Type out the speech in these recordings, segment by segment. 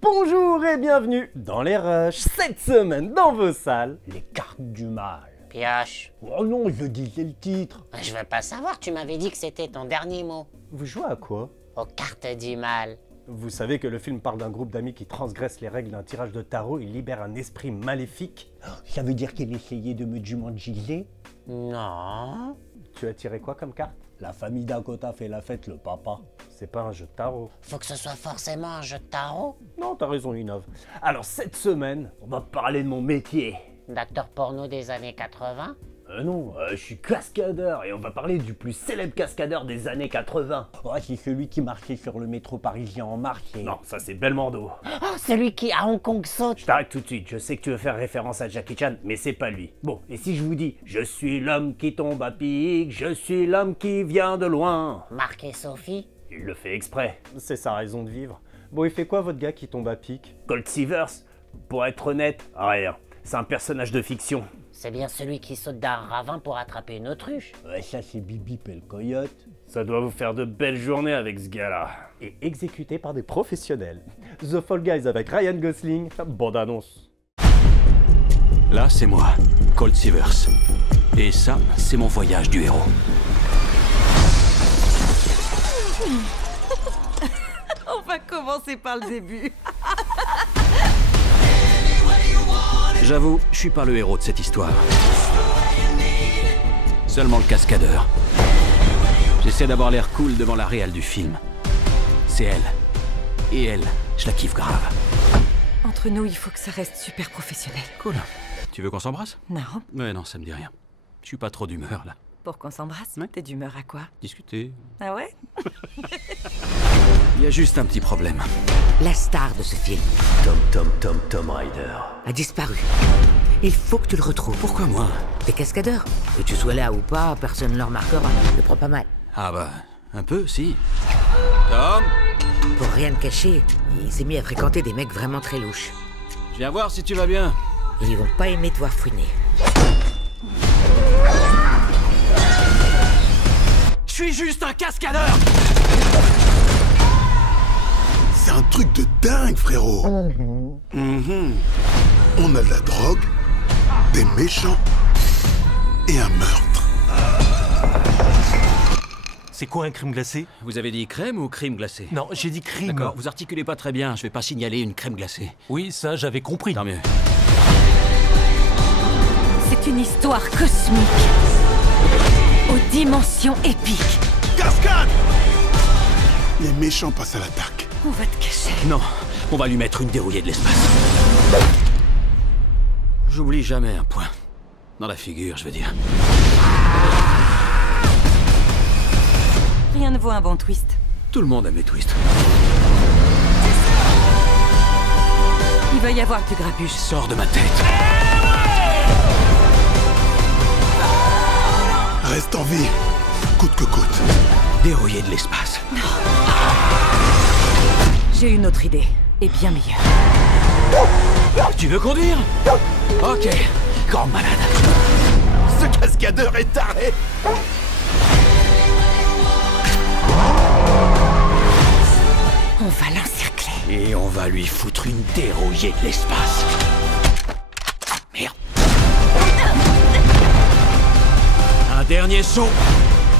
Bonjour et bienvenue dans les rushs. Cette semaine dans vos salles, les cartes du mal. Pioche. Oh non, je disais le titre. Je veux pas savoir, tu m'avais dit que c'était ton dernier mot. Vous jouez à quoi? Aux cartes du mal. Vous savez que le film parle d'un groupe d'amis qui transgresse les règles d'un tirage de tarot et libère un esprit maléfique. Ça veut dire qu'il essayait de me jumanjiser? Non. Tu as tiré quoi comme carte? La famille Dakota fait la fête, le papa. C'est pas un jeu de tarot. Faut que ce soit forcément un jeu de tarot. Non, t'as raison, Innov. Alors cette semaine, on va parler de mon métier. D'acteur porno des années 80. Non, je suis cascadeur et on va parler du plus célèbre cascadeur des années 80. Oh, c'est celui qui marchait sur le métro parisien en marche. Non, ça c'est Belmondo. Oh, celui qui à Hong Kong saute. Je t'arrête tout de suite, je sais que tu veux faire référence à Jackie Chan, mais c'est pas lui. Bon, et si je vous dis, je suis l'homme qui tombe à pic, je suis l'homme qui vient de loin. Marc et Sophie. Il le fait exprès. C'est sa raison de vivre. Bon, il fait quoi votre gars qui tombe à pic? Colt Seavers. Pour être honnête, rien. C'est un personnage de fiction. C'est bien celui qui saute d'un ravin pour attraper une autruche. Ouais, ça c'est Bibi le coyote. Ça doit vous faire de belles journées avec ce gars-là. Et exécuté par des professionnels. The Fall Guys avec Ryan Gosling, bande annonce. Là, c'est moi, Colt Seavers. Et ça, c'est mon voyage du héros. On va commencer par le début. J'avoue, je suis pas le héros de cette histoire. Seulement le cascadeur. J'essaie d'avoir l'air cool devant la réal du film. C'est elle. Et elle, je la kiffe grave. Entre nous, il faut que ça reste super professionnel. Cool. Tu veux qu'on s'embrasse? Non. Ouais, non, ça me dit rien. Je suis pas trop d'humeur, là. Pour qu'on s'embrasse, Ouais. t'es d'humeur à quoi? Discuter. Ah ouais? Il y a juste un petit problème. La star de ce film Tom Rider. a disparu. Il faut que tu le retrouves. Pourquoi moi? T'es cascadeur. Que tu sois là ou pas, personne ne le remarquera. Le prends pas mal. Ah bah, un peu, si. Tom, Pour rien te cacher, il s'est mis à fréquenter des mecs vraiment très louches. je viens voir si tu vas bien. Et ils vont pas aimer te voir fouiner. Je suis juste un cascadeur! C'est un truc de dingue, frérot. On a de la drogue, des méchants et un meurtre. C'est quoi un crème glacée? Vous avez dit crème ou crime glacé? Non, j'ai dit crime. D'accord, vous articulez pas très bien, je vais pas signaler une crème glacée. Oui, ça, j'avais compris. Tant mieux. C'est une histoire cosmique. Aux dimensions épiques. Cascade! Les méchants passent à l'attaque. On va te cacher. Non, on va lui mettre une dérouillée de l'espace. J'oublie jamais un point. Dans la figure, je veux dire. Rien ne vaut un bon twist. Tout le monde aime les twists. Il va y avoir du grabuge. Sors de ma tête. Reste en vie, coûte que coûte. Dérouillée de l'espace. J'ai une autre idée. Et bien meilleure. Tu veux conduire? Ok, grande malade. Ce cascadeur est taré. On va l'encercler. Et on va lui foutre une dérouillée de l'espace. Merde. Un dernier saut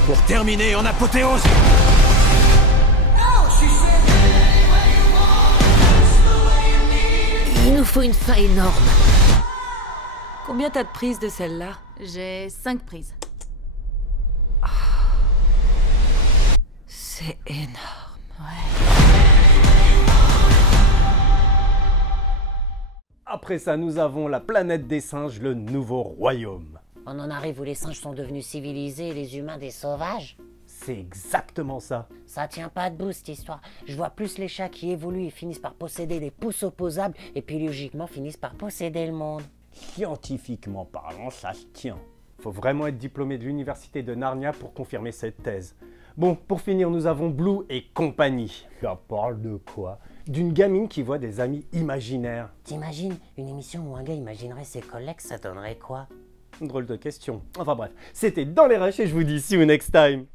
pour terminer en apothéose. Il nous faut une fin énorme. Combien t'as de prises de celle-là? J'ai 5 prises. C'est énorme. Après ça, nous avons la planète des singes, le nouveau royaume. On en arrive où les singes sont devenus civilisés et les humains des sauvages. C'est exactement ça. Ça tient pas debout cette histoire. Je vois plus les chats qui évoluent et finissent par posséder des pouces opposables et puis logiquement finissent par posséder le monde. Scientifiquement parlant, ça se tient. Faut vraiment être diplômé de l'université de Narnia pour confirmer cette thèse. Bon, pour finir, nous avons Blue et compagnie. Ça parle de quoi? D'une gamine qui voit des amis imaginaires. T'imagines une émission où un gars imaginerait ses collègues, ça donnerait quoi? Drôle de question. Enfin bref, c'était Dans les rushs et je vous dis see you next time.